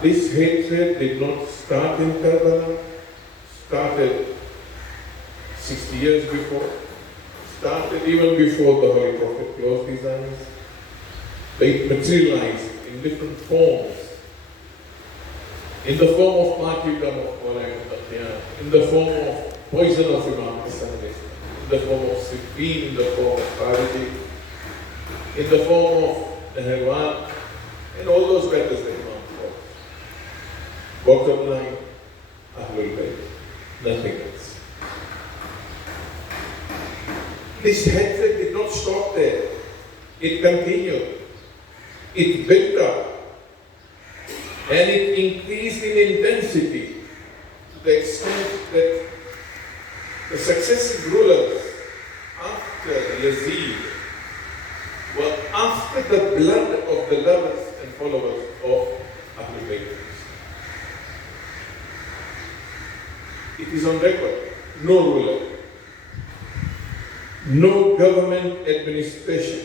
This hatred did not start in Karbala, started 60 years before, started even before the Holy Prophet closed his eyes. They materialized in different forms. In the form of martyrdom of Aqeel, in the form of poison of Imam Hassanbhai, in the form of Siffin, in the form of Khariji, in the form of Nahirwan, and all those battles that Imam fought. Bottom line, Ahlul Bayt, nothing else. This hatred did not stop there. It continued. It built up. And it increased in intensity to the extent that the successive rulers after Yazid were after the blood of the lovers and followers of Ahlul Bayt. It is on record. No ruler, no government administration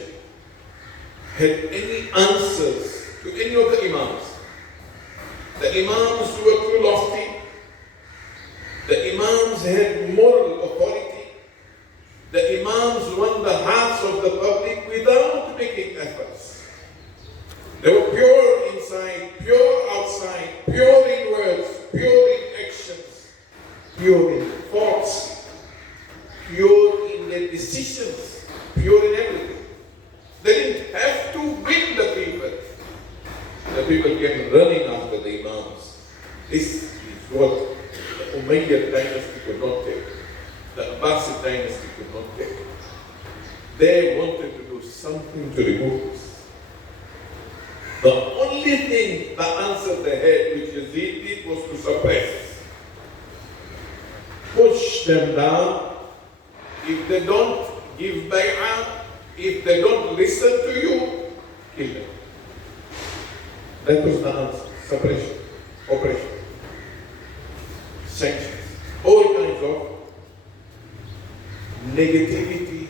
had any answers to any of the Imams. The Imams were too lofty. The Imams had moral authority. The Imams won the hearts of the public without making efforts. They were pure inside, pure outside, pure in words, pure in actions, pure in thoughts, pure in their decisions, pure in everything. They didn't have to win the people. The people came running after the Imams. This is what the Umayyad dynasty could not take. The Abbasid dynasty could not take. They wanted to do something to remove this. The only thing, the answer they had, which Yazid did, was to suppress. Push them down. If they don't give bay'ah, if they don't listen to you, kill them. That was the answer. Suppression, oppression, sanctions, all kinds of negativity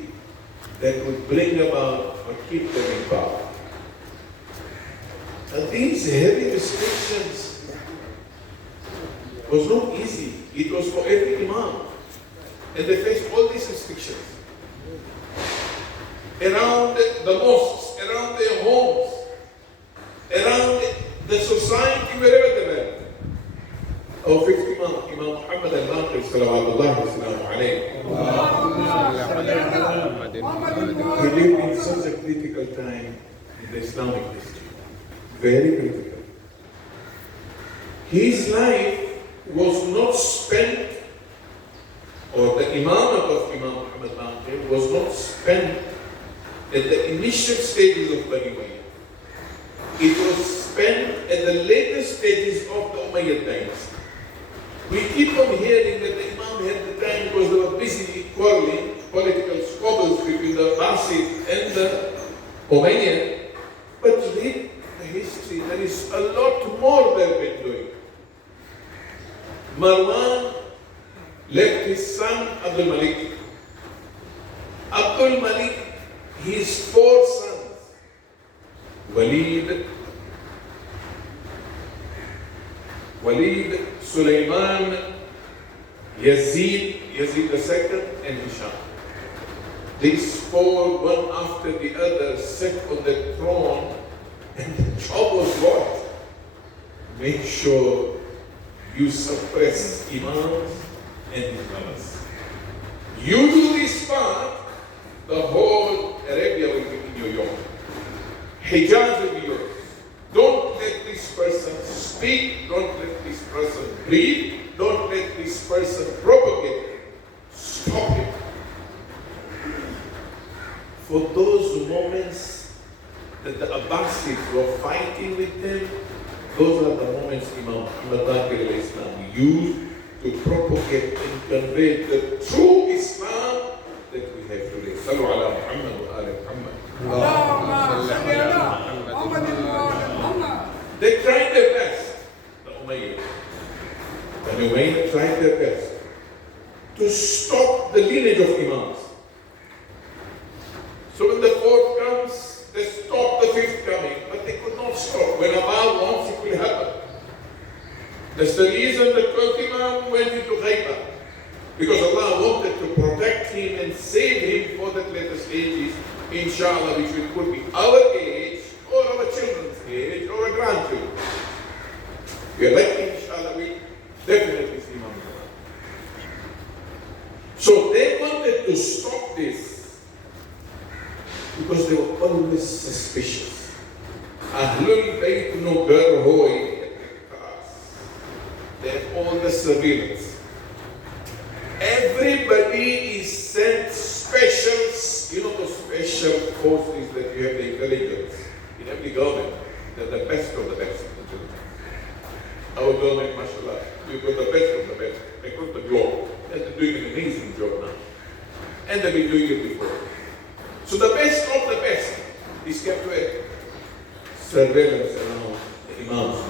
that would bring about or keep them in power. And these heavy restrictions was not easy. It was for every Imam. And they faced all these restrictions. Around the mosques, around their homes, around the society, wherever they were. Our fifth Imam, Imam Muhammad Al-Baqir, salawatullahi alayhi, he lived in such a critical time in the Islamic history. Very critical. His life was not spent, or the imamate of Imam Muhammad Al-Baqir was not spent at the initial stages of Bani Umayyad. It was spent at the later stages of the Umayyad dynasty. We keep on hearing that the Imam had the time because they were busy quarreling, political squabbles between the Abbasid and the Umayyad. But read the history, there is a lot more they've been doing. Marwan left his son Abdul Malik. Abdul Malik, his 4 sons, Walid, Sulaiman, Yazid II, and Hisham. These 4, one after the other, sat on the throne, and the job was what? Make sure you suppress Imams and Imams. You do this part, the whole Arabia will be in your yoke. Hijaz will be yours. Don't let this person speak, don't let this person breathe, don't let this person propagate. Stop it. For those moments that the Abbasids were fighting with them, those are the moments Imam Al-Baqir al-Islam used to propagate and convey the true Islam that we have today. Sallu ala Muhammad wa ala Muhammad. They tried their best, the Umayyad. The Umayyad tried their best to stop the lineage of Imams. So when the fourth comes, they inshallah, which could be our age, or our children's age, or our grandchildren. We are lucky, inshallah, we definitely see Imam. So they wanted to stop this because they were always suspicious. Ahlul Bayt no garhoy. They have all the surveillance. Everybody is sent special, you know, the special forces that you have, the intelligence in every government. They're the best of the best. Our government, mashallah, we've got the best of the best across the globe. And they're doing an amazing job now. And they've been doing it before. So the best of the best is kept with surveillance around the Imam's.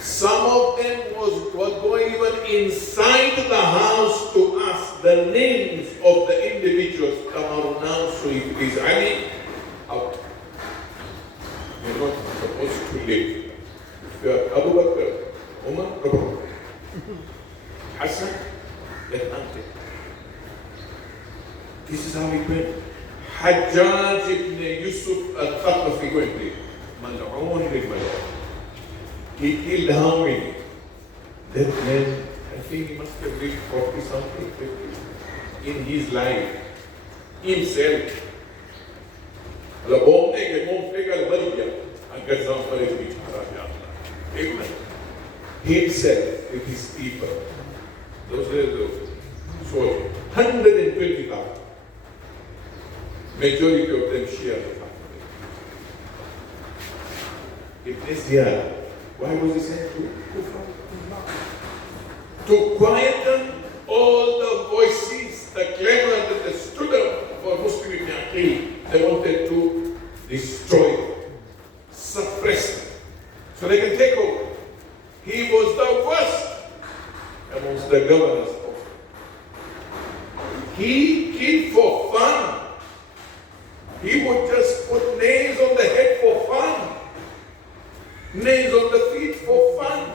Some of them was going even inside the house to ask the names of the individuals. Come out now, so if it is Ali, out. You're not supposed to live. If you are Abu Bakr, Umar, Abu Hassan, then Ante. This is how it went. Hajjaj ibn Yusuf al-Thaqafi went there. Mal'oon bil-Mal'oon. He killed how many? That man, I think he must have lived 40 something, 50 in his life. Himself. La bombe che non frega il Walji, anche se non fare il bichara. Himself with his people. Those are the soldiers. 120,000. Majority of them Shia. Ibn Ziyarah. Why was he sent to Kufa? To quieten all the voices, the clamor that stood up for Muslim Ibn Aqeel. They wanted to destroy them, suppress them, so they can take over. He was the worst amongst the governors. He killed for fun. He would just put nails on the head for fun. Nails on the feet for fun.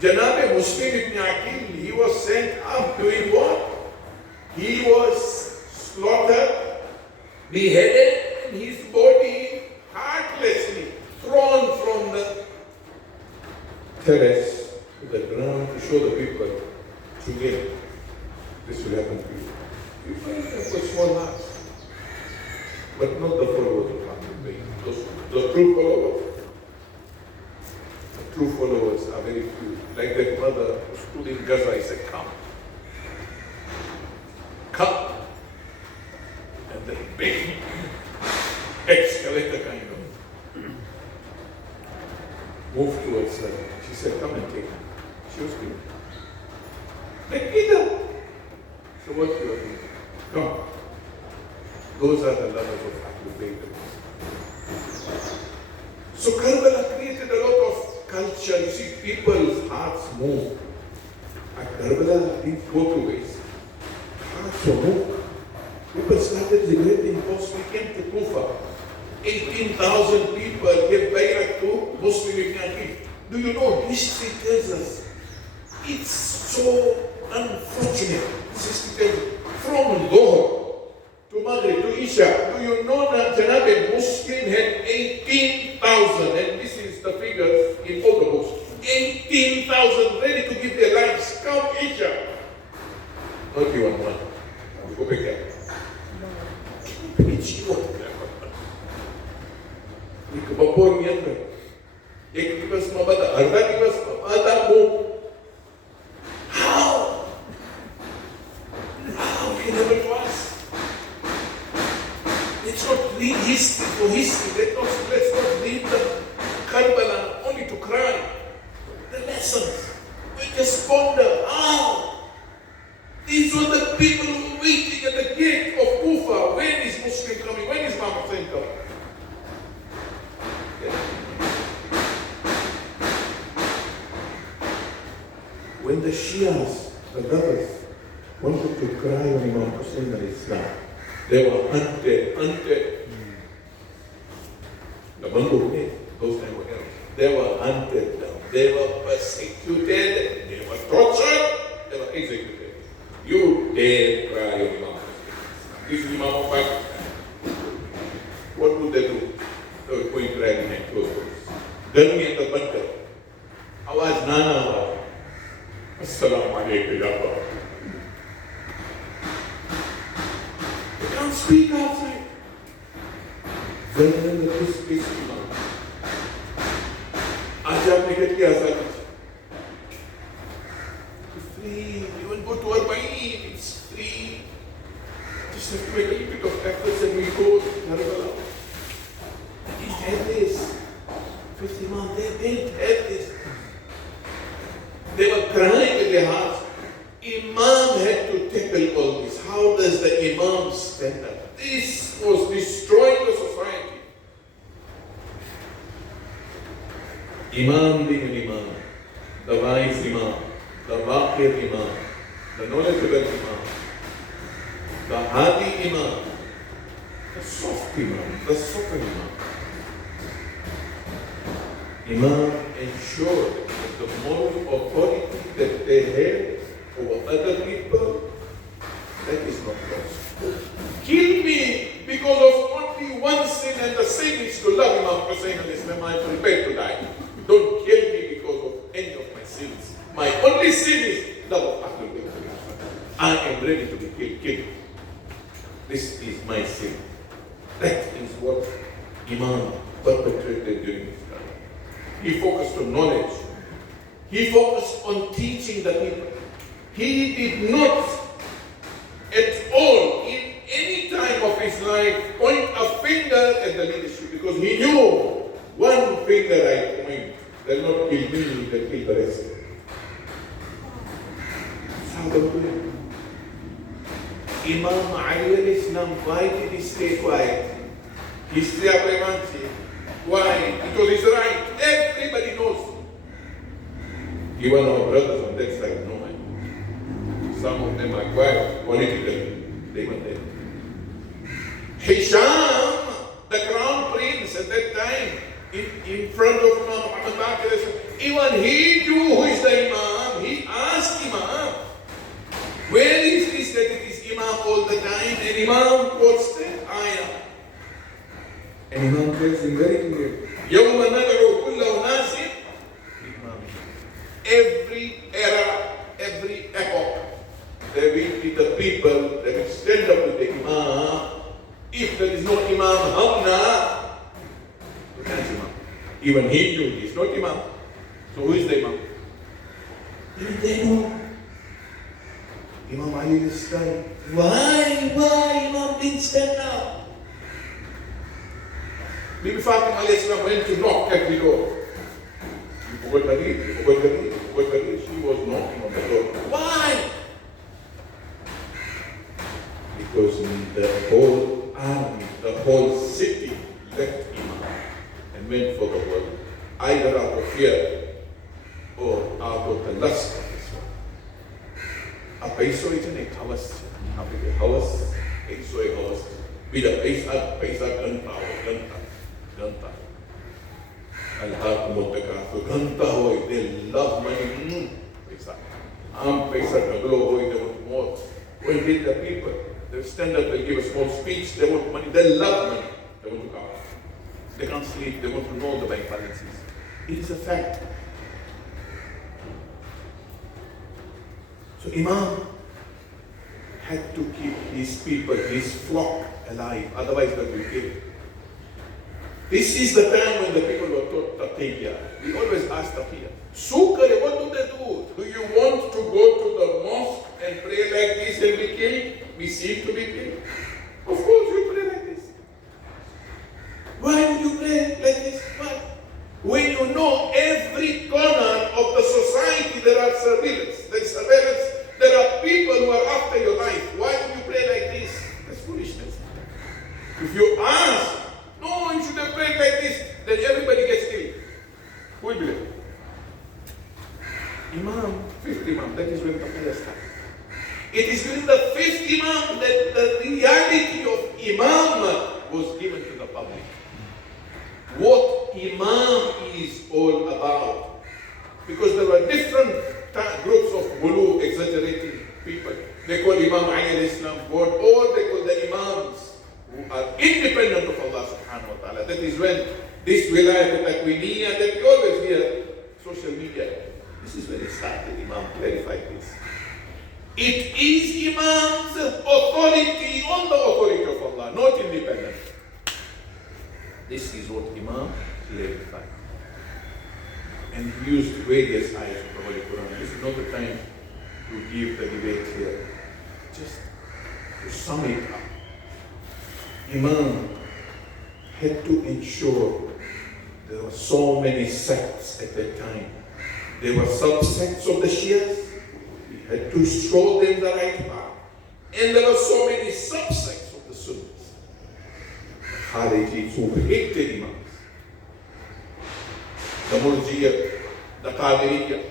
Janab Muslim Ibn Aqeel, he was sent up doing what? He was slaughtered, beheaded, and his body heartlessly thrown from the terrace to the ground to show the people, today, this will happen to you. You might have got small hearts, but not the followers of Hadhrat. The true followers. True followers are very few. Like that mother who stood in Gaza, he said, come. Come. And then big escalator kind of moved towards her. She said, come and take him. She was good. Like either. So what you are doing? Come. Those are the lovers of Ahlul Bayt. So Karbala created a lot of culture. You see, people's hearts move. At Karbala didn't go to waste. Hearts were moved. People started liberating because we came to Kufa. 18,000 people gave bay'ah to Muslim Ibn Aqeel. Do you know, history tells us, it's so unfortunate. History tells us, from Dhuhr to Maghrib to Isha, do you know that Janab Muslim had 18,000, and this is the figures in all the books, 18,000 ready to give their lives, come Isha. Not you one. Go back there. एक बपोर नियत में एक दिवस में बता अर्धा दिवस में आधा वो how can it was? Let's not read history for history. Let's not read the Karbala only to cry. The lessons. We just ponder how these were the people who were waiting at the gate of Kufa. When is Muslim coming? When is Imam Hussain coming? When the Shias, the brothers, wanted to cry on Imam Hussain al-Islam, they were hunted. The Marhoomeen, those times were held. They were hunted down. They were persecuted. They were tortured. They were executed. You you dare try your Imam? This is Imam of Pakistan. What would they do? They were going dragging and close. Garmi and the bunker. Awaz Nana Awaz. Assalamu alaikum ya Baba. They can't speak outside. Then this Imam. आज आपने क्या किया आजादी? Free. You will go to our Bain. It's free. Just have to make a little bit of efforts and we go to Karbala. They didn't have this. Fifth Imam, they didn't have this. They were crying in their hearts. Imam had to tackle all this. How does the Imam stand up? This was destroying the society. Imam being an Imam, the wise Imam, the Al-Baqir Imam, the knowledgeable Imam, the Hadi Imam, the soft Imam, the softer Imam. Imam ensured that the moral authority that they had over other people, that is not lost. Kill me because of only one sin, and the sin is to love Imam Hussain and Islam. I am prepared to die. Don't kill me because of any of my sins. My only sin is love of Ahlul Bayt. I am ready to be killed. Kill me. This is my sin. That is what Imam perpetrated during his time. He focused on knowledge. He focused on teaching the people. He did not at all, in any time of his life, point a finger at the leadership, because he knew one finger I point, they'll not kill me, they'll kill the rest. That's how they do it. Imam Ali al-Islam, why did he stay quiet? History of Revanchi. Why? Because he's right. Everybody knows. Even our brothers on that side know. Some of them are quite politically. They were there. Hisham, the crown prince at that time, in front of Imam Muhammad, even he knew who is the Imam. He asked Imam, where is this that it is Imam all the time? And Imam quotes that ayah. And Imam tells him very clearly, يَوْمَ نَدْعُو كُلَّ أُنَاسٍ بِإِمَامِهِمْ. Every era, every epoch, there will be the people that will stand up with the Imam. If there is no Imam, Hamna, to catch Imam. Even he knew he is not Imam. So who is the Imam? Even they know. Imam Ali is dying. Why Imam didn't stand up? Bibi Fatima alayhi salam went to knock at the door. She was knocking on the door. Why? Because the whole army, the whole city left Imam and went for the world, either out of fear or out of the lust of this world. Apa iso itu ni hawas, apa itu hawas, iso itu hawas. Bila paisa ganta. Al-Hajj mutakafir, ganta hoy, they love money. Paisa, paisa kaglo hoy, they want more. When did the people? They stand up, they give a small speech, they want money, they love money, they want to come. They can't sleep, they want to know the bank balances. It is a fact. So Imam had to keep his people, his flock alive, otherwise they will be killed. This is the time when the people were taught taqiyya. We always ask taqiyya. Sukare, what do they do? Do you want to go to the mosque and pray like this and be killed? We seek to be killed. Of course you pray like this. Why would you pray like this? Why? When you know every corner of the society there are surveillance. There is surveillance. There are people who are after your life. Why would you pray like this? That's foolishness. If you ask, no, you should have prayed like this, then everybody gets killed. Who will believe? Imam, fifth Imam, that is when the prayer starts. It is during the fifth Imam that the reality of Imam was given to the public. What Imam is all about. Because there were different groups of gulu, exaggerating people. They call Imam Ali al-Islam God, or they call the Imams who are independent of Allah subhanahu wa ta'ala. That is when this wilayat al-Takwiniyah that we always hear, social media, this is when it started. Imam clarified this. It is Imam's authority on the authority of Allah, not independent. This is what Imam clarified. And he used various ayahs of the Holy Quran. This is not the time to give the debate here. Just to sum it up. Imam had to ensure there were so many sects at that time. There were subsects of the Shias. He had to show them the right path. And there were so many subsects of the Sunnis. The Kharijis who hated Imams. The Murjiyah, the Qadiriyah.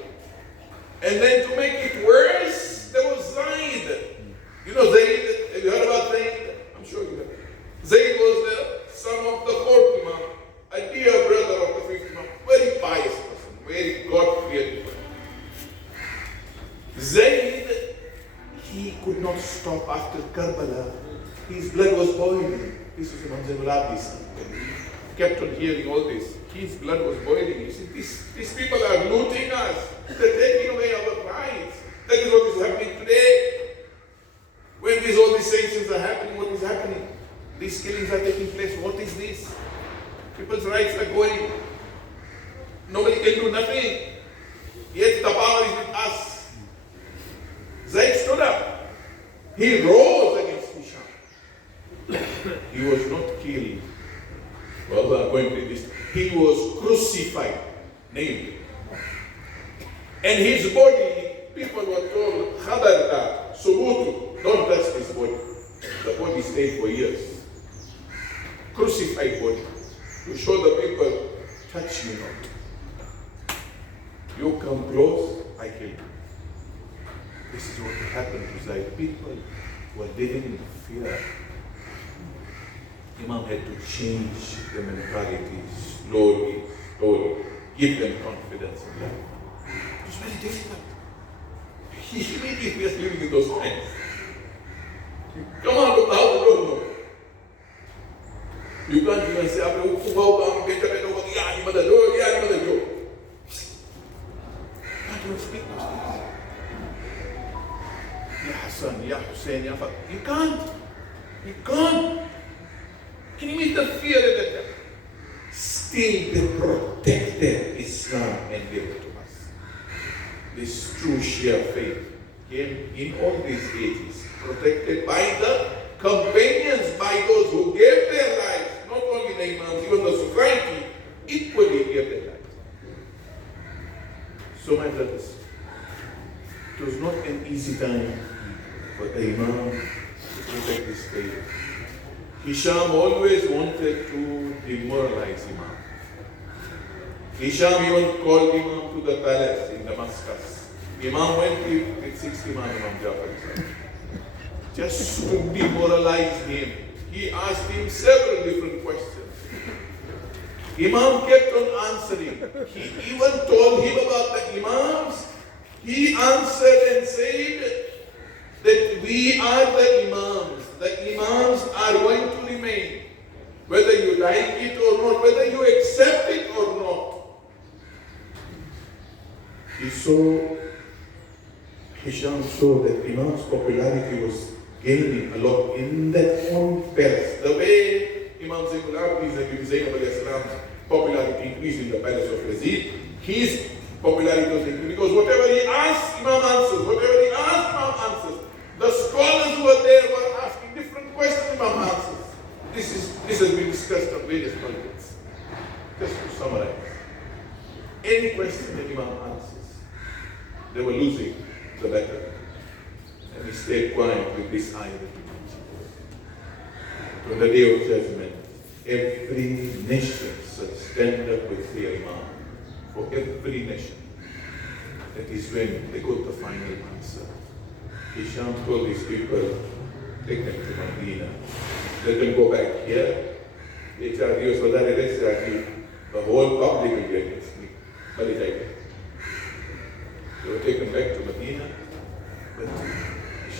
And then to make it worse, there was Zayd. You know Zayd? Have you heard about Zayd? I'm sure you have. Zayd was the son of the fourth Imam, a dear brother of the fifth Imam, very pious person, very God-fearing person. Zayd, he could not stop after Karbala. His blood was boiling. This was Imam Zainul-Abidin's son. He kept on hearing all this. His blood was boiling. He said, these people are looting us. They're taking away our rights. That is what is happening today. When all these sanctions are happening, what is happening? These killings are taking place. What is this? People's rights are going. Nobody can do nothing. Yet the power is with us. Zayd stood up. He rose against Hisham. He was not killed. Well, we are going to this. He was crucified, nailed. And his body, people were told, Hadhrat, Subutu, don't touch his body. The body stayed for years. Crucified body. To show the people, touch me not. You come close, I kill you. This is what happened to Zayd. People were living in fear. Imam had to change the mentality slowly, give them confidence in life. It was very difficult. Immediately we are living in those times. You come out of the house, you don't know. You can't even say, I'm going to go, can't even speak those things. Ya Hassan, Ya Husayn, Ya Fatihah. You can't. You can't. Can you meet the fear of that? Still they protected Islam and gave it to us. This true Shia faith came in all these ages, protected by the companions, by those who gave their lives, not only the Imams, even the society equally gave their lives. So my brothers, it was not an easy time for the Imam to protect his faith. Hisham always wanted to demoralize Imam. Hisham even called Imam to the palace in Damascus. Imam went with 60 man, Imam Jafar, just to demoralize him. He asked him several different questions. Imam kept on answering. He even told him about the Imams. He answered and said that we are the Imams. The Imams are going to remain, whether you like it or not, whether you accept it or not. Hisham saw that Imam's popularity was gaining a lot in that own palace. The way Imam Zainul-Abidin's popularity increased in the palace of Yazid, his popularity was increasing because whatever he asked, Imam answers. Whatever he asked, Imam answers. The scholars who were there were asking different questions, Imam answers. This has been discussed on various pulpits. Just to summarize. Any question that Imam answers, they were losing the battle. And he stayed quiet with this ayah that we mentioned. On the day of judgment, every nation shall stand up with their Imam. For every nation. That is when they got the final answer. Hisham told these people, take them to Medina. Let them go back here. The whole public will be against me. They were taken back to Medina. But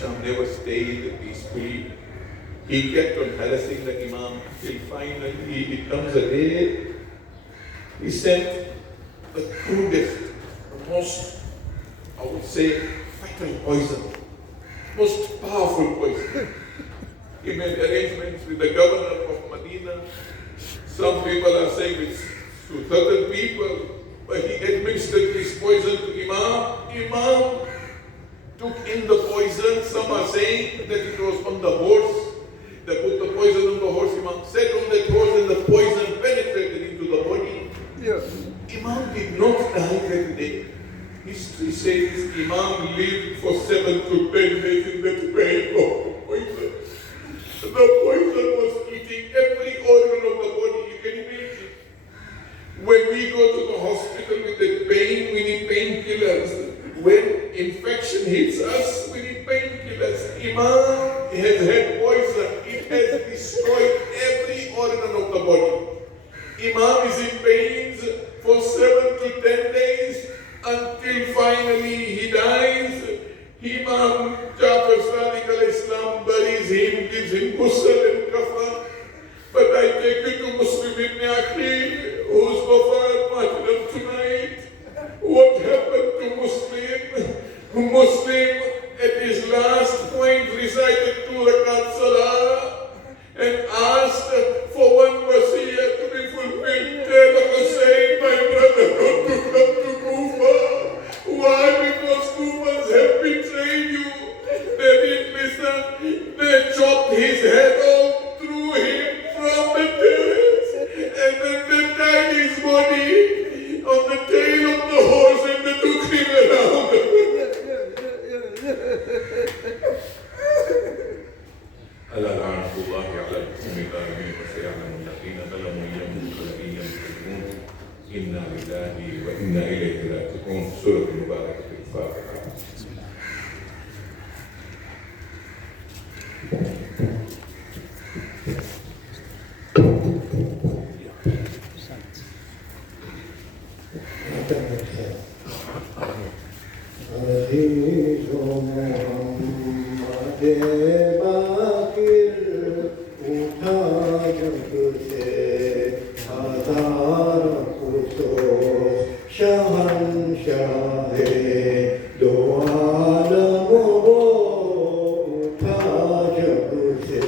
Sham never stayed peacefully. He kept on harassing the Imam till finally it comes a day he sent the crudest, the most, I would say, fatal poison, most powerful poison. He made arrangements with the governor of Medina. Some people are saying it's to certain people, but he administered this poison to Imam. Imam took in the poison. Some are saying that it was on the horse. They put the poison on the horse. Imam sat on that horse and the poison penetrated into the body. Yeah. Imam did not die that day. History says Imam lived for 7 to 10 days in that pain of the poison. The poison was eating every organ of the body. You can imagine. When we go to the hospital with that pain, we need painkillers. When infection hits us, we need painkillers. Imam has had poison. It has destroyed every organ of the body. Imam is in pains for 7 to 10 days until finally he dies. Imam Jafar Sadiq al-Islam buries him, gives him ghusl and kafan. But I take you to Muslim ibn Aqeel, whose wafat martyrdom tonight. What happened to Muslim? Muslim at his last point recited 2 rakat salah and asked for one wasiyah to be fulfilled. Tell Husayn, my brother, not to come to Kufa. Why? Because Kufans have betrayed you. They didn't listen. They chopped his head off, threw him from the terrace, and then they tied his body on the tail of the horse and they took him around. ألا لعنة الله على الظالمين وسيعلم الذين ظلموا يموتون إن يموتون إنا لله وإنا إليه راجعون. سورة المباركة الفاتحة. Al-Baqir utha jab se Hadhrat kusos Shahadah do alam utha jab se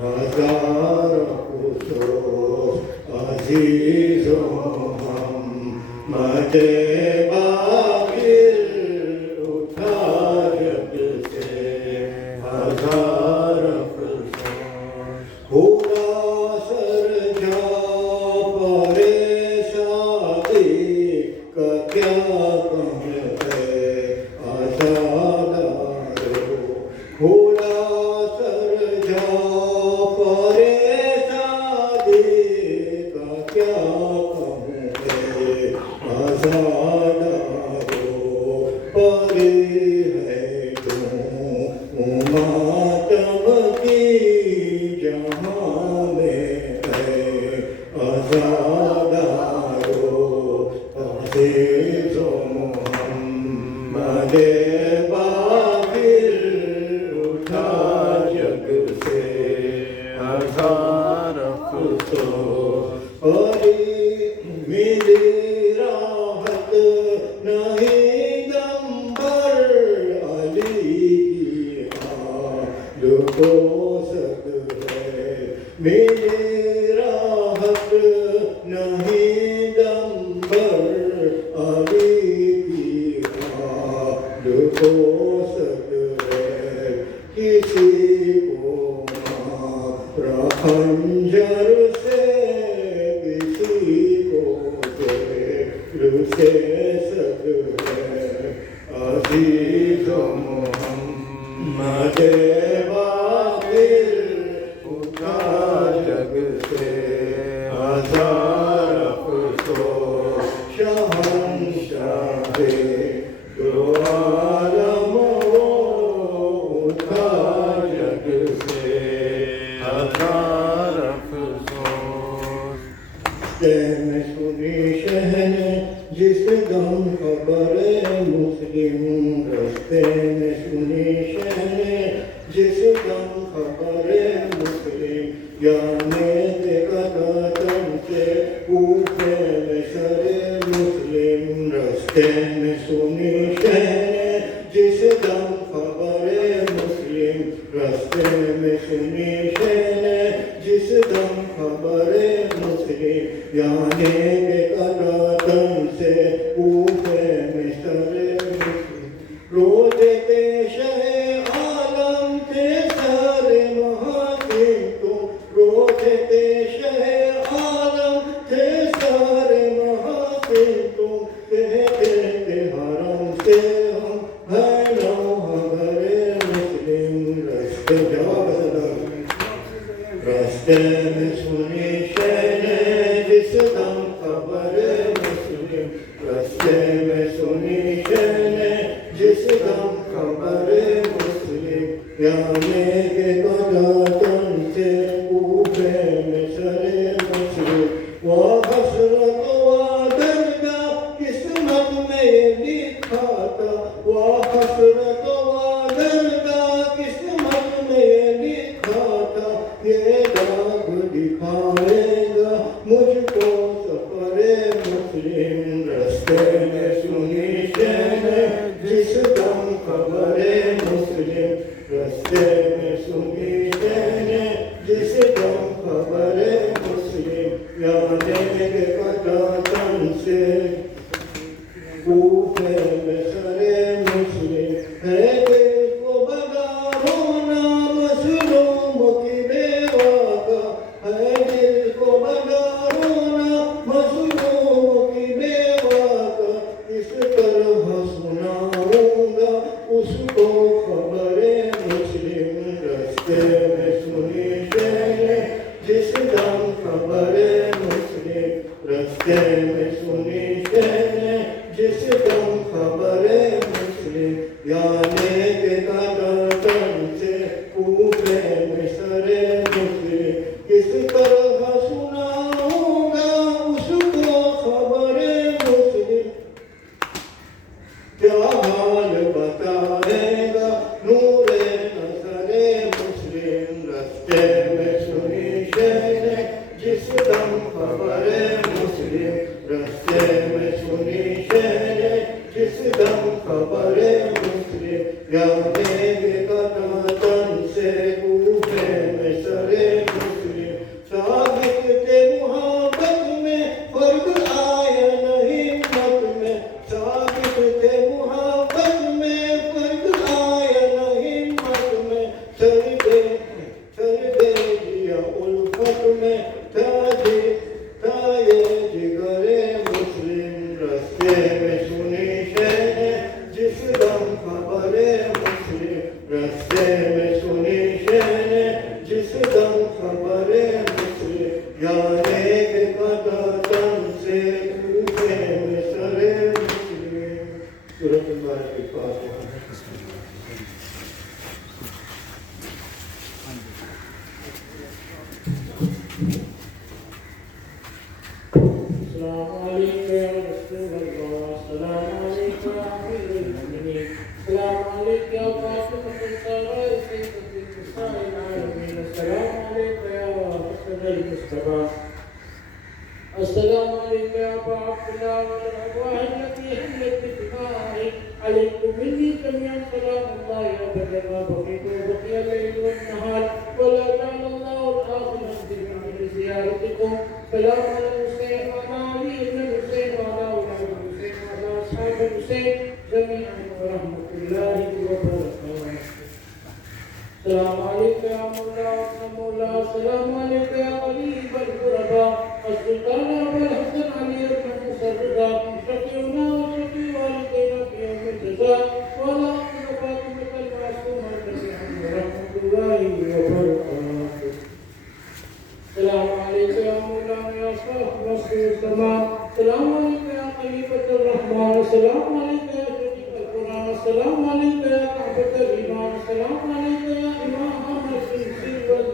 Hadhrat kusos aziz hum mate Muslim, याने देखा तन से कूफे में शरे मुस्लिम रस्ते में सुनी शहरे जिस दम खबरे मुस्लिम रस्ते में सुनी शहरे जिस दम खबरे मुस्लिम याने देखा तन से कूफे में शरे मुस्लिम रोजे पेश आलम थे सारे महासिन तुम रोजे पेश आलम थे सारे महासिन तुम कहते थे हरम से हम है नौहरे मुस्लिम रस्ते रस्ते में सुनी शहरे जिस दम खबरे मुस्लिम रस्ते में सुनी शहरे जिस दम खबरे मुस्लिम याने के कदम से कूफे में सरे मुस्लिम वो हसरत वादरगा किस्मत में ये लिखा था वो हसरत वादरगा किस्मत में ये लिखा था ये दाग दिखाएगा मुझको सफरे मुस्लिम रस्ते में सुनी शहरे जिस दम खबरे मुस्लिम रस्ते में सुनी शहरे जिस दम खबरे मुस्लिम याने के कदम से कूफे में सरे मुस्लिम है दिल को बगा रोना मसलूम की बेवा का है दिल को बगा रोना मसलूम की बेवा का इस तरह सुनाऊंगा उसको खबरे मुस्लिम रस्ते में सुनी शहरे जिस दम खबरे मुस्लिम रस्ते में सुनी शहरे जिस दम खबरे मुस्लिम याने के कदम से कूफे में सरे मुस्लिम किस तरह सुनाऊंगा उसको खबरे मुस्लिम क्या हाल बताएगा नूरे नजरे मुस्लिम रस्ते में सुनी शहरे जिस दम खबरे मुस्लिम रस्ते में सुनी शहरे जिस दम खबरे मुस्लिम याने के कदम से कूफे में सरे मुस्लिम साबित थे मुहब्बत में फर्क आया नहीं मत में साबित थे मुहब्बत में फर्क आया नहीं मत में सर दे दिया उल्फत में था ये जिगरे मुस्लिम रस्ते में सुनी शहरे जिस दम खबरे मुस्लिम रस्ते में सुनी शहरे जिस दम खबरे मुस्लिम याने के कदम से कूफे में सरे मुस्लिम सूरत अल-बक़रा के पास السلام عليك يا أبا عبد الله والأرواح التي حلت بدمائك عليكم مني جميعا سلام الله أبدا ما بقيت وبقي الليل والنهار ولا جعل الله الآخر من زيارتكم سلام على الحسين وعلى علي بن الحسين وعلى أولاد الحسين وعلى أصحاب الحسين جميعا ورحمة الله وبركاته. السلام عليك يا مولا مولا السلام عليك يا قريب الغرباء السلطان أبو الحسن علي بن مسردا شفيعنا وشفيع والدينا في يوم الجزاء ولا أقل فاطمة المعصومة جميعا ورحمة الله وبركاته. السلام عليك يا مولانا يا صاحب مصر السماء السلام عليك يا خليفة الرحمن السلام عليك يا شريف القرآن السلام عليك يا كعبة الإيمان السلام عليك يا إمام السلسلة